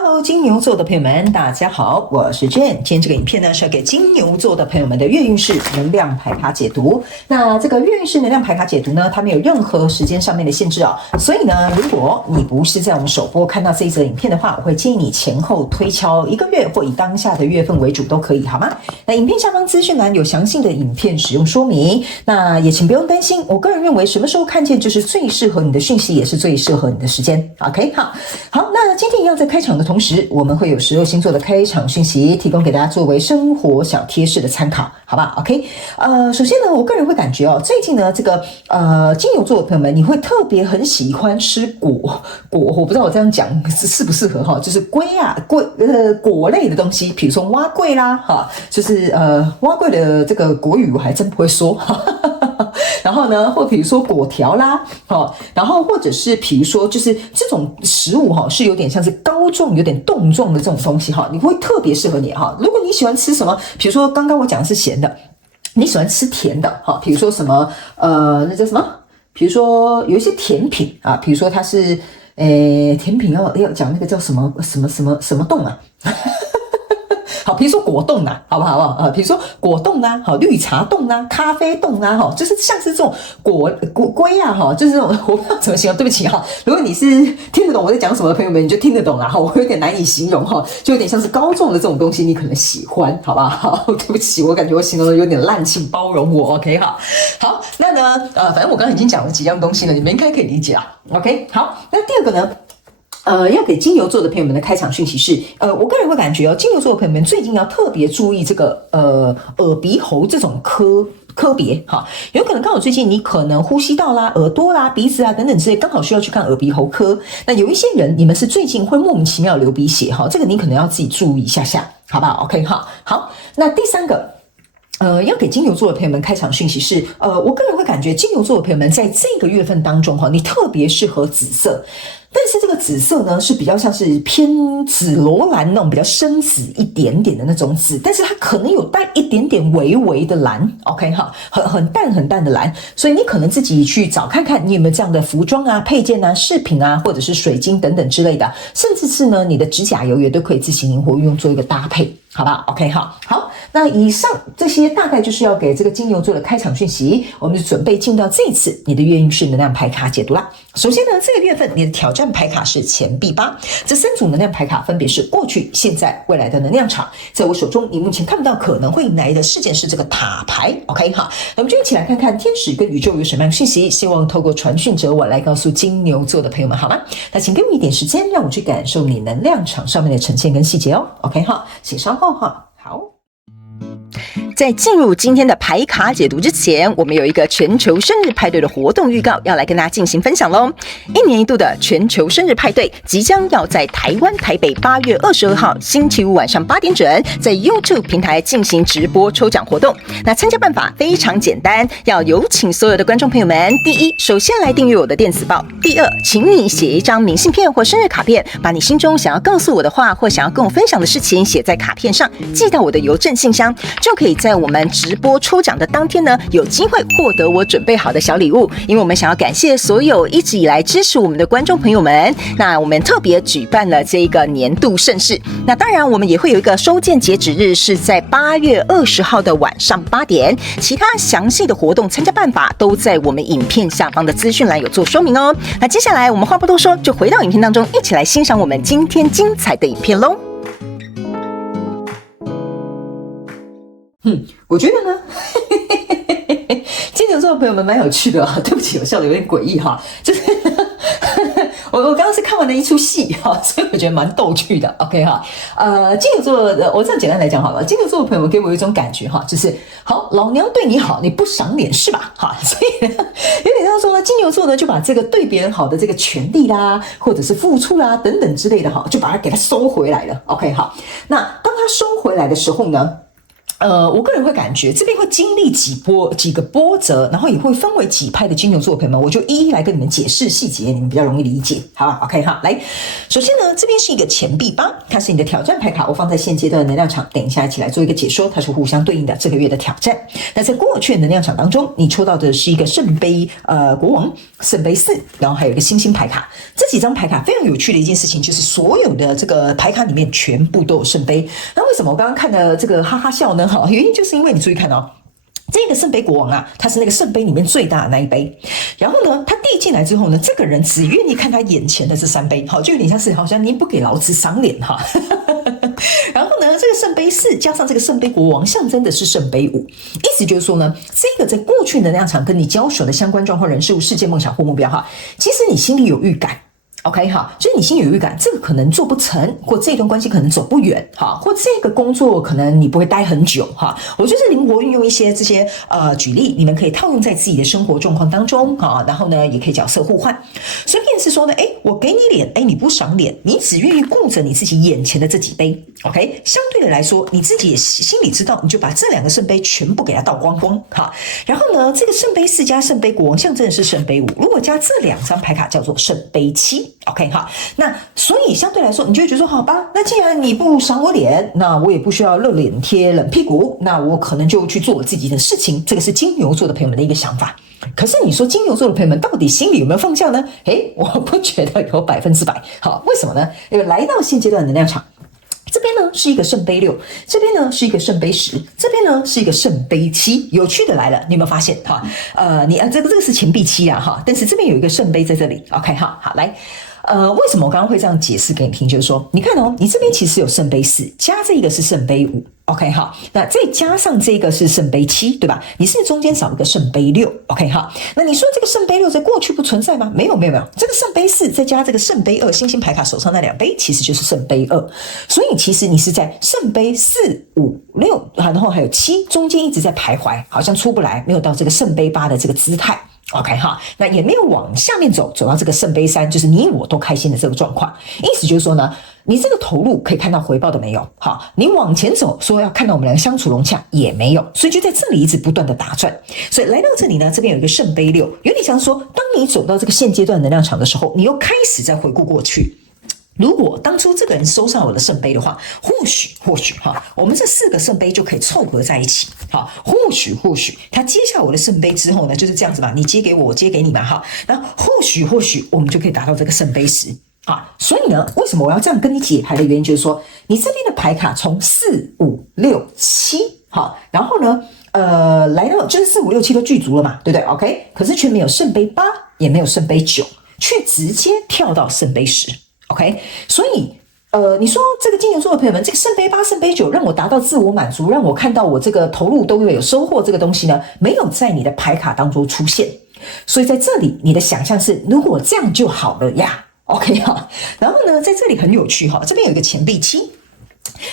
Hello，金牛座的朋友们，大家好，我是 Jane。今天这个影片呢是要给金牛座的朋友们的月运势能量牌卡解读。那这个月运势能量牌卡解读呢，它没有任何时间上面的限制啊，所以呢，如果你不是在我们首播看到这一则影片的话，我会建议你前后推敲1个月或以当下的月份为主都可以，好吗？那影片下方资讯栏有详细的影片使用说明，那也请不用担心。我个人认为，什么时候看见就是最适合你的讯息，也是最适合你的时间。OK， 好，那今天一样在开场的同时，我们会有12星座的开场讯息提供给大家作为生活小贴士的参考，好吧 ？OK， 首先呢，我个人会感觉哦，最近呢，这个金牛座的朋友们，你会特别很喜欢吃果，我不知道我这样讲适不适合哈，就是果类的东西，比如说蛙桂啦，哈，就是蛙桂的这个国语我还真不会说哈。然后呢，或比如说果条啦，然后或者是比如说就是这种食物是有点像是膏状、有点冻状的这种东西你会特别适合你哈。如果你喜欢吃什么，比如说刚刚我讲的是咸的，你喜欢吃甜的比如说什么那叫什么？比如说有一些甜品啊，比如说它是甜品要讲那个叫什么冻啊。好，比如说果冻啦，好不好？比如说果冻啦，好，绿茶冻啦，咖啡冻啦，哈，就是像是这种果龟啊，哈，就是这种我不知道怎么形容，对不起哈。如果你是听得懂我在讲什么的朋友们，你就听得懂啦哈。我有点难以形容哈，就有点像是膏状的这种东西，你可能喜欢，好不好？对不起，我感觉我形容的有点烂，请包容我 ，OK 哈。好，那呢，反正我刚刚已经讲了几样东西了，你们应该可以理解啊 ，OK。好，那第二个呢？要给金牛座的朋友们的开场讯息是，我个人会感觉金牛座的朋友们最近要特别注意这个耳鼻喉这种科别哈，有可能刚好最近你可能呼吸道啦、耳朵啦、鼻子啊等等之类，刚好需要去看耳鼻喉科。那有一些人你们是最近会莫名其妙流鼻血哈，这个你可能要自己注意一下，好不好 ？OK 哈，好，那第三个。要给金牛座的朋友们开场讯息是，我个人会感觉金牛座的朋友们在这个月份当中你特别适合紫色，但是这个紫色呢是比较像是偏紫罗兰那种比较深紫一点点的那种紫，但是它可能有带一点点微微的蓝 ，OK 哈，很淡的蓝，所以你可能自己去找看看你有没有这样的服装啊、配件啊、饰品啊，或者是水晶等等之类的，甚至是呢你的指甲油也都可以自行灵活运用做一个搭配。好吧 ，OK 好，那以上这些大概就是要给这个金牛座的开场讯息，我们就准备进到这一次你的月运势能量牌卡解读啦。首先呢，这个月份你的挑战牌卡是钱币8，这3组能量牌卡分别是过去、现在、未来的能量场。在我手中，你目前看不到可能会迎来的事件是这个塔牌 ，OK 好，那我们就一起来看看天使跟宇宙有什么样的讯息，希望透过传讯者我来告诉金牛座的朋友们，好吗？那请给我一点时间，让我去感受你能量场上面的呈现跟细节哦 ，OK 好，请稍后哈，好。在进入今天的牌卡解读之前，我们有一个全球生日派对的活动预告要来跟大家进行分享咯。1年1度的全球生日派对即将要在台湾台北8月22号星期五晚上8点准在 YouTube 平台进行直播抽奖活动。那参加办法非常简单，要有请所有的观众朋友们，第一，首先来订阅我的电子报；第二，请你写一张明信片或生日卡片，把你心中想要告诉我的话或想要跟我分享的事情写在卡片上，寄到我的邮政信箱，就可以在我们直播抽奖的当天呢，有机会获得我准备好的小礼物。因为我们想要感谢所有一直以来支持我们的观众朋友们，那我们特别举办了这个年度盛事。那当然，我们也会有一个收件截止日是在8月20号的晚上8点。其他详细的活动参加办法都在我们影片下方的资讯栏有做说明哦。那接下来我们话不多说，就回到影片当中，一起来欣赏我们今天精彩的影片咯。我觉得呢，金牛座的朋友们蛮有趣的啊。对不起，我笑得有点诡异哈，就是我刚刚是看完了一出戏哈，所以我觉得蛮逗趣的。OK 哈，金牛座的，我这样简单来讲好了，金牛座的朋友们给我一种感觉哈，就是好，老娘对你好，你不赏脸是吧？哈，所以有点像说呢，金牛座呢就把这个对别人好的这个权利啦，或者是付出啦等等之类的哈，就把它给它收回来了。OK 好，那当他收回来的时候呢？我个人会感觉这边会经历几个波折，然后也会分为几派的金牛座的朋友们，我就一一来跟你们解释细节，你们比较容易理解，好吧 ？OK 哈，来，首先呢，这边是一个钱币8，它是你的挑战牌卡，我放在现阶段的能量场，等一下一起来做一个解说，它是互相对应的这个月的挑战。那在过去的能量场当中，你抽到的是一个圣杯国王、圣杯4，然后还有一个星星牌卡。这几张牌卡非常有趣的一件事情，就是所有的这个牌卡里面全部都有圣杯。那为什么我刚刚看的这个哈哈笑呢？哈，原因就是因为你注意看哦。这个圣杯国王啊，他是那个圣杯里面最大的那一杯。然后呢，他递进来之后呢，这个人只愿意看他眼前的这3杯，好，就有点像是好像你不给老子赏脸哈。然后呢，这个圣杯4加上这个圣杯国王，象征的是圣杯5，意思就是说呢，这个在过去能量场跟你交手的相关状况、人事物、事件、梦想或目标哈，其实你心里有预感。OK 哈，所以你心里有预感，这个可能做不成，或这段关系可能走不远哈，或这个工作可能你不会待很久哈。我就是灵活运用一些这些举例，你们可以套用在自己的生活状况当中哈。然后呢，也可以角色互换。所以便是说呢，我给你脸，你不赏脸，你只愿意顾着你自己眼前的这几杯。OK， 相对的来说，你自己也心里知道，你就把这2个圣杯全部给它倒光光哈。然后呢，这个圣杯4加圣杯国王象征的是圣杯5，如果加这2张牌卡叫做圣杯7。OK 哈，那所以相对来说，你就会觉得说，好吧，那既然你不赏我脸，那我也不需要热脸贴冷屁股，那我可能就去做我自己的事情。这个是金牛座的朋友们的一个想法。可是你说金牛座的朋友们到底心里有没有放下呢？我不觉得有100%。好，为什么呢？因为来到现阶段的能量场。这边呢是一个圣杯6，这边呢是一个圣杯10，这边呢是一个圣杯7。有趣的来了，你有没有发现哈？这个是钱币7啊哈，但是这边有一个圣杯在这里。OK 哈，好来。为什么我刚刚会这样解释给你听？就是说，你看哦，你这边其实有圣杯4，加这个是圣杯5 ，OK 哈，那再加上这个是圣杯7，对吧？你是中间少一个圣杯6 ，OK 哈。那你说这个圣杯6在过去不存在吗？没有，这个圣杯4再加这个圣杯2，星星牌卡手上那2杯其实就是圣杯2，所以其实你是在圣杯4、5、6，然后还有7中间一直在徘徊，好像出不来，没有到这个圣杯8的这个姿态。OK 哈，那也没有往下面走到这个圣杯3，就是你我都开心的这个状况。意思就是说呢，你这个投入可以看到回报的没有？好，你往前走，说要看到我们两个相处融洽也没有，所以就在这里一直不断的打转。所以来到这里呢，这边有一个圣杯6，有点像说，当你走到这个现阶段能量场的时候，你又开始在回顾过去。如果当初这个人收上我的圣杯的话，或许哈，我们这4个圣杯就可以凑合在一起。好，或许他接下我的圣杯之后呢，就是这样子嘛，你接给我，我接给你嘛，哈，那或许我们就可以达到这个圣杯10。好，所以呢，为什么我要这样跟你解牌的原因，就是说，你这边的牌卡从4、5、6、7，好，然后呢，来到就是4、5、6、7都具足了嘛，对不对 ？OK， 可是却没有圣杯8，也没有圣杯9，却直接跳到圣杯10。OK， 所以你说这个金牛座的朋友们，这个圣杯8、圣杯9让我达到自我满足，让我看到我这个投入都有收获，这个东西呢，没有在你的牌卡当中出现。所以在这里，你的想象是，如果这样就好了呀。OK 哈，然后呢，在这里很有趣哈，这边有一个钱币7。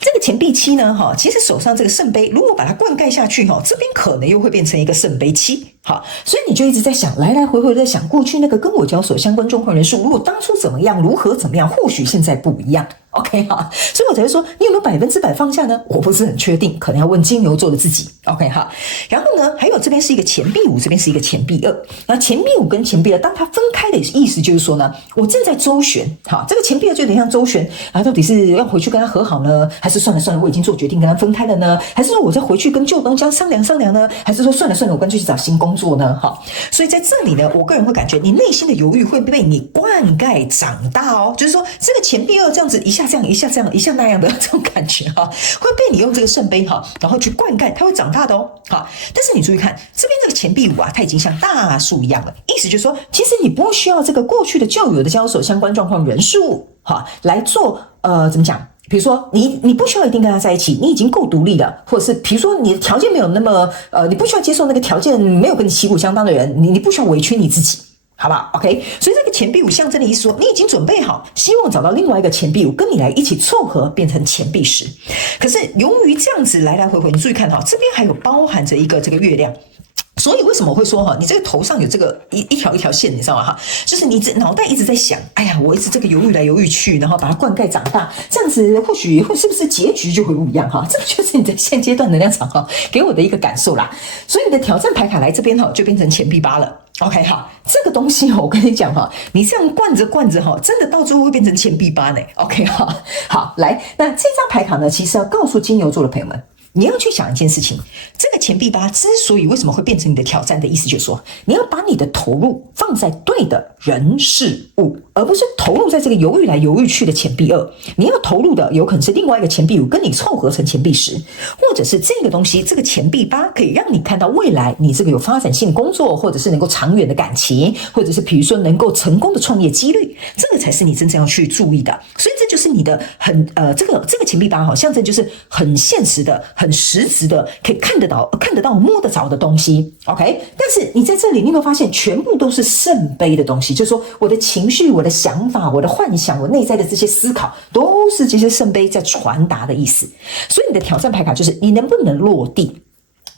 这个钱币7呢，其实手上这个圣杯，如果把它灌溉下去，这边可能又会变成一个圣杯7。好，所以你就一直在想，来来回回在想过去那个跟我交手相关状况人数，如果当初怎么样，如何怎么样，或许现在不一样。OK 哈，所以我才会说，你有没有100%放下呢？我不是很确定，可能要问金牛座的自己。OK 哈，然后呢，还有这边是一个钱币5，这边是一个钱币2。那钱币5跟钱币2，当它分开的意思就是说呢，我正在周旋。好，这个钱币2就有点像周旋，到底是要回去跟他和好呢，还是算了，我已经做决定跟他分开了呢？还是说我再回去跟旧东家商量呢？还是说算了，我干脆去找新工作呢？好，所以在这里呢，我个人会感觉你内心的犹豫会被你灌溉长大哦，就是说这个钱币2这样子一下这样一下这样一下那样的这种感觉哈，会被你用这个圣杯哈，然后去灌溉，它会长大的哦。好，但是你注意看这边这个钱币5啊，它已经像大树一样了，意思就是说，其实你不需要这个过去的旧有的交手相关状况人数哈来做怎么讲？比如说你不需要一定跟他在一起，你已经够独立了，或者是比如说你的条件没有那么你不需要接受那个条件没有跟你旗鼓相当的人，你不需要委屈你自己。好不好 ？OK， 所以这个钱币5象征的意思说，你已经准备好，希望找到另外一个钱币5跟你来一起凑合变成钱币10。可是由于这样子来来回回，你注意看哈，这边还有包含着一个这个月亮。所以为什么我会说你这个头上有这个一条一条线，你知道吗就是你脑袋一直在想，哎呀，我一直这个犹豫来犹豫去，然后把它灌溉长大，这样子或许是不是结局就会不一样这个就是你的现阶段能量场给我的一个感受啦。所以你的挑战牌卡来这边就变成钱币八了。OK 这个东西我跟你讲你这样灌着真的到最后会变成钱币八呢。OK 好，来，那这张牌卡呢，其实要告诉金牛座的朋友们，你要去想一件事情，这个钱币八之所以为什么会变成你的挑战的意思，就是说你要把你的投入放在对的人事物，而不是投入在这个犹豫来犹豫去的钱币二。你要投入的有可能是另外一个钱币五跟你凑合成钱币10，或者是这个东西，这个钱币八可以让你看到未来你这个有发展性工作，或者是能够长远的感情，或者是比如说能够成功的创业几率，这个才是你真正要去注意的。所以这就是你的这个钱币八象征就是很现实的、很实质的，可以看得到、摸得着的东西。OK， 但是你在这里，你有没有发现，全部都是圣杯的东西？就是说，我的情绪、我的想法、我的幻想、我内在的这些思考，都是这些圣杯在传达的意思。所以你的挑战牌卡就是你能不能落地？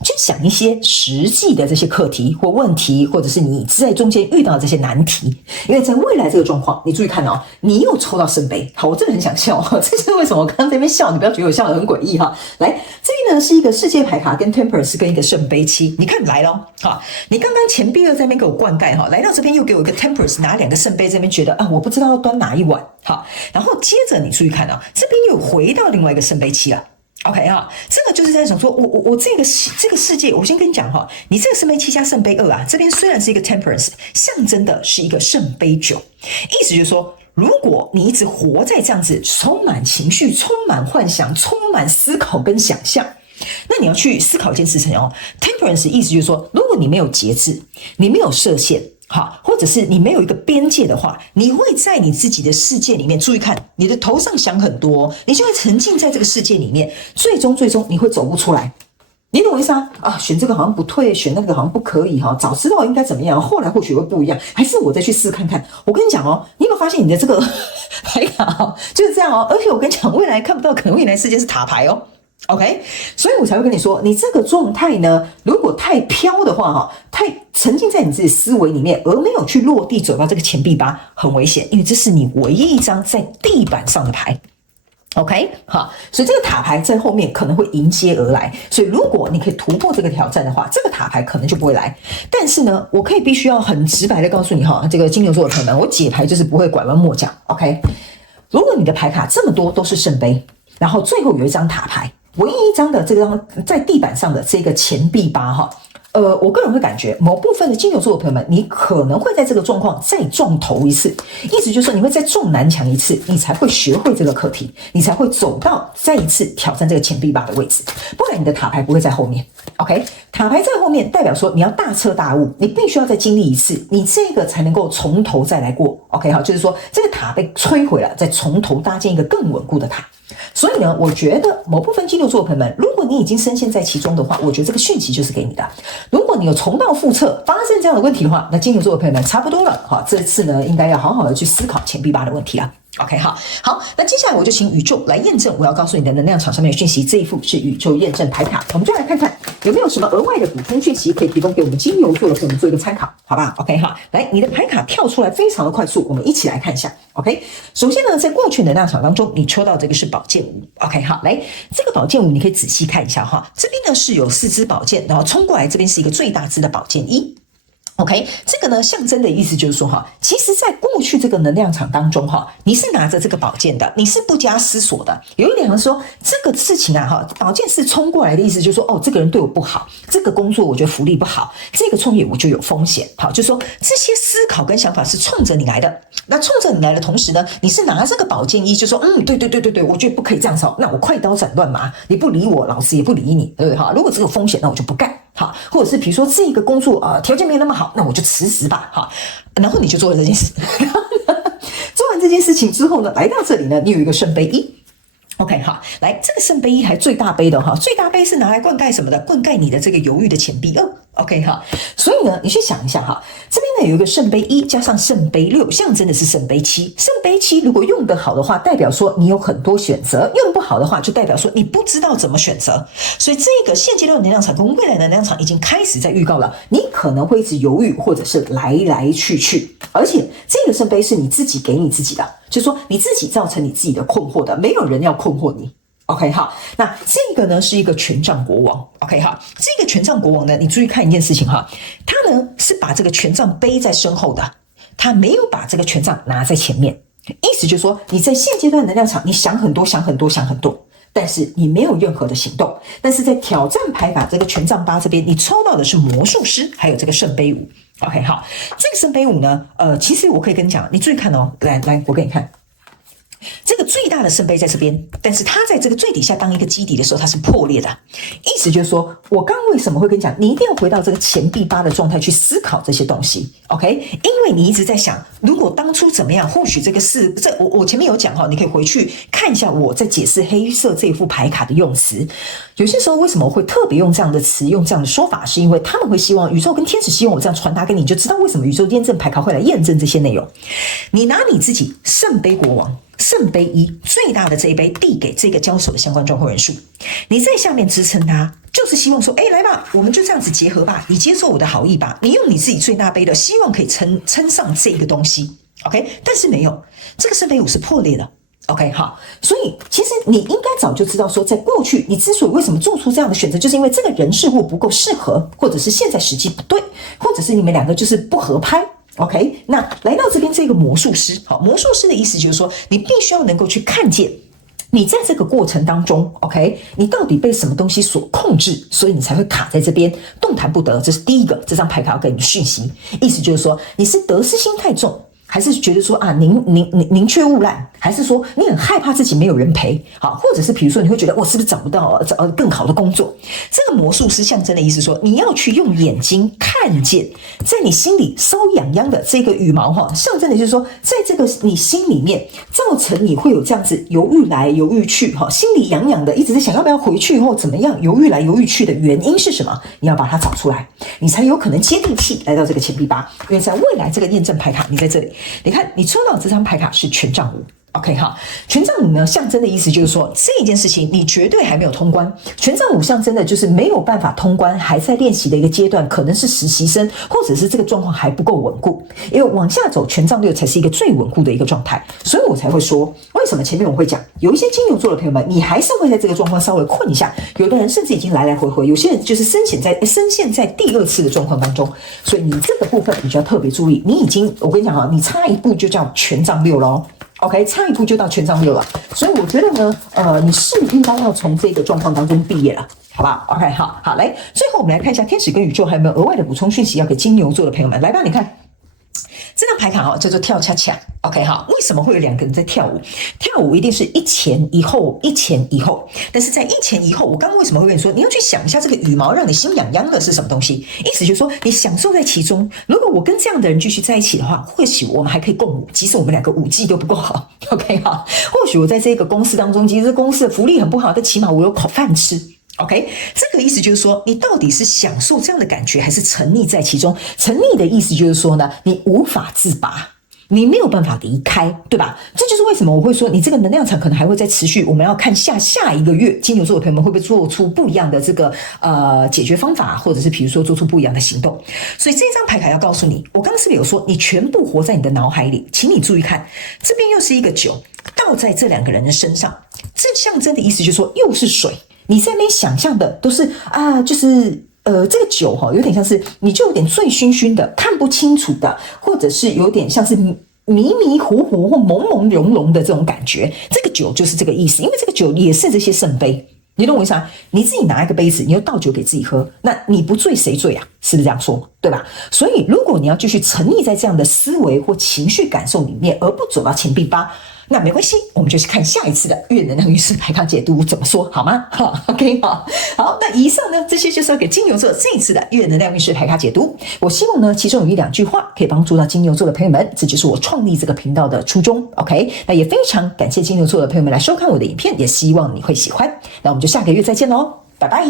去想一些实际的这些课题或问题，或者是你在中间遇到的这些难题。因为在未来这个状况，你注意看你又抽到圣杯。好，我真的很想笑这是为什么我刚刚在那边笑，你不要觉得我笑得很诡异来，这边呢是一个世界牌卡跟 Temperance 跟一个圣杯7，你看来咯你刚刚钱币二在那边给我灌溉来到这边又给我一个 Temperance， 拿2个圣杯在那边觉得我不知道要端哪一碗然后接着你注意看这边又回到另外一个圣杯7了。OK 这个就是在想说，我这个世界，我先跟你讲你这个圣杯7加圣杯2这边虽然是一个 Temperance， 象征的是一个圣杯9，意思就是说，如果你一直活在这样子充满情绪、充满幻想、充满思考跟想象，那你要去思考一件事情Temperance 意思就是说，如果你没有节制，你没有设限。或者是你没有一个边界的话，你会在你自己的世界里面，注意看，你的头上想很多，你就会沉浸在这个世界里面，最终你会走不出来。你懂我意思选这个好像不对，选那个好像不可以早知道应该怎么样，后来或许会不一样，还是我再去试看看。我跟你讲你有没有发现你的这个牌卡就是这样而且我跟你讲，未来看不到可能未来世界是塔牌OK， 所以我才会跟你说，你这个状态呢，如果太飘的话太沉浸在你自己思维里面，而没有去落地走到这个钱币八，很危险，因为这是你唯一一张在地板上的牌。OK， 所以这个塔牌在后面可能会迎接而来，所以如果你可以突破这个挑战的话，这个塔牌可能就不会来。但是呢，我可以必须要很直白的告诉你这个金牛座的朋友们，我解牌就是不会拐弯抹角。OK， 如果你的牌卡这么多都是圣杯，然后最后有一张塔牌，唯一一张的这张在地板上的这个钱币八我个人会感觉某部分的金牛座的朋友们，你可能会在这个状况再撞头一次，意思就是说你会再撞南墙一次，你才会学会这个课题，你才会走到再一次挑战这个钱币八的位置，不然你的塔牌不会在后面。OK， 塔牌在后面代表说你要大彻大悟，你必须要再经历一次，你这个才能够从头再来过。OK， 就是说这个塔被摧毁了，再从头搭建一个更稳固的塔。所以呢，我觉得某部分金牛座的朋友们，如果你已经深陷在其中的话，我觉得这个讯息就是给你的。如果你有重蹈覆辙，发生这样的问题的话，那金牛座的朋友们差不多了这次呢，应该要好好的去思考钱币八的问题了。OK， 好，那接下来我就请宇宙来验证我要告诉你的能量场上面的讯息。这一副是宇宙验证牌卡，我们就来看看有没有什么额外的补充讯息可以提供给我们金牛座的朋友们做一个参考，好吧 ？OK， 来，你的牌卡跳出来非常的快速，我们一起来看一下。OK， 首先呢，在过去能量场当中，你抽到这个是宝剑五。OK， 来，这个宝剑五你可以仔细看一下这边呢是有4支宝剑，然后冲过来，这边是一个最大支的宝剑1。OK， 这个呢象征的意思就是说其实在过去这个能量场当中你是拿着这个宝剑的，你是不加思索的。有一点是说这个事情宝剑是冲过来的意思就是说这个人对我不好，这个工作我觉得福利不好，这个创业我就有风险。就是说这些思考跟想法是冲着你来的。那冲着你来的同时呢，你是拿这个宝剑1就说对，我觉得不可以这样子那我快刀斩乱麻，你不理我，老子也不理你，对不对如果这个风险，那我就不干。或者是比如说这个工作条件没有那么好，那我就辞职吧然后你就做了这件事做完这件事情之后呢，来到这里呢，你有一个圣杯1。OK， 来，这个圣杯1还最大杯的最大杯是拿来灌溉什么的？灌溉你的这个犹豫的钱币2。OK 哈，所以呢，你去想一下哈，这边呢有一个圣杯1加上圣杯6，象征的是圣杯7。圣杯7如果用得好的话，代表说你有很多选择；用不好的话，就代表说你不知道怎么选择。所以这个现阶段的能量场跟未来的能量场已经开始在预告了，你可能会一直犹豫，或者是来来去去。而且这个圣杯是你自己给你自己的，就是说你自己造成你自己的困惑的，没有人要困惑你。OK 好，那这个呢是一个权杖国王。OK 好，这个权杖国王呢，你注意看一件事情哈，他呢是把这个权杖背在身后的，他没有把这个权杖拿在前面。意思就是说，你在现阶段能量场，你想很多，想很多，想很多，但是你没有任何的行动。但是在挑战牌法这个权杖8这边，你抽到的是魔术师，还有这个圣杯5。OK 好，这个圣杯5呢，其实我可以跟你讲，你注意看哦，来，我给你看。这个最大的圣杯在这边，但是它在这个最底下当一个基底的时候，它是破裂的。意思就是说，我刚为什么会跟你讲，你一定要回到这个钱币8的状态去思考这些东西 ，OK？ 因为你一直在想，如果当初怎么样，或许这个是我前面有讲哈，你可以回去看一下我在解释黑色这副牌卡的用词。有些时候为什么我会特别用这样的词，用这样的说法，是因为他们会希望宇宙跟天使希望我这样传达给你，就知道为什么宇宙验证牌卡会来验证这些内容。你拿你自己圣杯国王。圣杯1最大的这一杯递给这个交手的相关状况人数，你在下面支撑它，就是希望说，来吧，我们就这样子结合吧，你接受我的好意吧，你用你自己最大杯的，希望可以撑上这个东西 ，OK？ 但是没有，这个圣杯5是破裂的。OK 好，所以其实你应该早就知道说，在过去你之所以为什么做出这样的选择，就是因为这个人事物不够适合，或者是现在时机不对，或者是你们两个就是不合拍。OK， 那来到这边这个魔术师，好，魔术师的意思就是说，你必须要能够去看见，你在这个过程当中 ，OK， 你到底被什么东西所控制，所以你才会卡在这边动弹不得。这是第一个，这张牌卡要给你的讯息，意思就是说，你是得失心太重。还是觉得说啊，宁缺毋滥，还是说你很害怕自己没有人陪，好，或者是比如说你会觉得我是不是找不到更好的工作？这个魔术师象征的意思说，你要去用眼睛看见，在你心里瘙痒痒的这个羽毛哈，象征的就是说，在这个你心里面造成你会有这样子犹豫来犹豫去哈，心里痒痒的，一直在想要不要回去或怎么样，犹豫来犹豫去的原因是什么？你要把它找出来，你才有可能接地气来到这个钱币8，因为在未来这个验证牌卡，你在这里。你看，你抽到这张牌卡是权杖5 ，OK 哈，权杖5呢象征的意思就是说这一件事情你绝对还没有通关。权杖5象征的就是没有办法通关，还在练习的一个阶段，可能是实习生，或者是这个状况还不够稳固。因为往下走，权杖6才是一个最稳固的一个状态，所以我才会说，为什么前面我会讲，有一些金牛座的朋友们，你还是会在这个状况稍微困一下，有的人甚至已经来来回回，有些人就是深陷在第2次的状况当中，所以你这个部分你就要特别注意，你已经，我跟你讲啊，你差一步就叫权杖6咯。OK， 差一步就到权杖6了，所以我觉得呢，你是应该要从这个状况当中毕业了，好不好 ？OK， 好，来，最后我们来看一下天使跟宇宙还有没有额外的补充讯息要给金牛座的朋友们，来吧，你看。这张牌卡叫做跳恰恰 ，OK 哈，为什么会有2个人在跳舞？跳舞一定是一前一后，一前一后。但是在一前一后，我刚刚为什么会跟你说，你要去想一下这个羽毛让你心痒痒的是什么东西？意思就是说，你享受在其中。如果我跟这样的人继续在一起的话，或许我们还可以共舞，即使我们2个舞技都不够好 ，OK 哈。或许我在这个公司当中，其实公司的福利很不好，但起码我有口饭吃。OK， 这个意思就是说，你到底是享受这样的感觉，还是沉溺在其中？沉溺的意思就是说呢，你无法自拔，你没有办法离开，对吧？这就是为什么我会说，你这个能量场可能还会再持续。我们要看下一个月，金牛座的朋友们会不会做出不一样的这个解决方法，或者是比如说做出不一样的行动。所以这张牌卡要告诉你，我刚刚是不是有说，你全部活在你的脑海里？请你注意看，这边又是一个酒倒在这2个人的身上，这象征的意思就是说，又是水。你在那边想象的都是就是这个酒有点像是你就有点醉醺醺的，看不清楚的，或者是有点像是迷迷糊糊或朦朦胧胧的这种感觉。这个酒就是这个意思，因为这个酒也是这些圣杯。你懂我意思吗？你自己拿一个杯子，你又倒酒给自己喝，那你不醉谁醉啊？是不是这样说？对吧？所以如果你要继续沉溺在这样的思维或情绪感受里面，而不走到钱币8，那没关系，我们就去看下一次的月能量运势牌卡解读怎么说，好吗？好 ，OK， 好，那以上呢，这些就是要给金牛座这一次的月能量运势牌卡解读。我希望呢，其中有1-2句话可以帮助到金牛座的朋友们，这就是我创立这个频道的初衷。OK， 那也非常感谢金牛座的朋友们来收看我的影片，也希望你会喜欢。那我们就下个月再见喽，拜拜。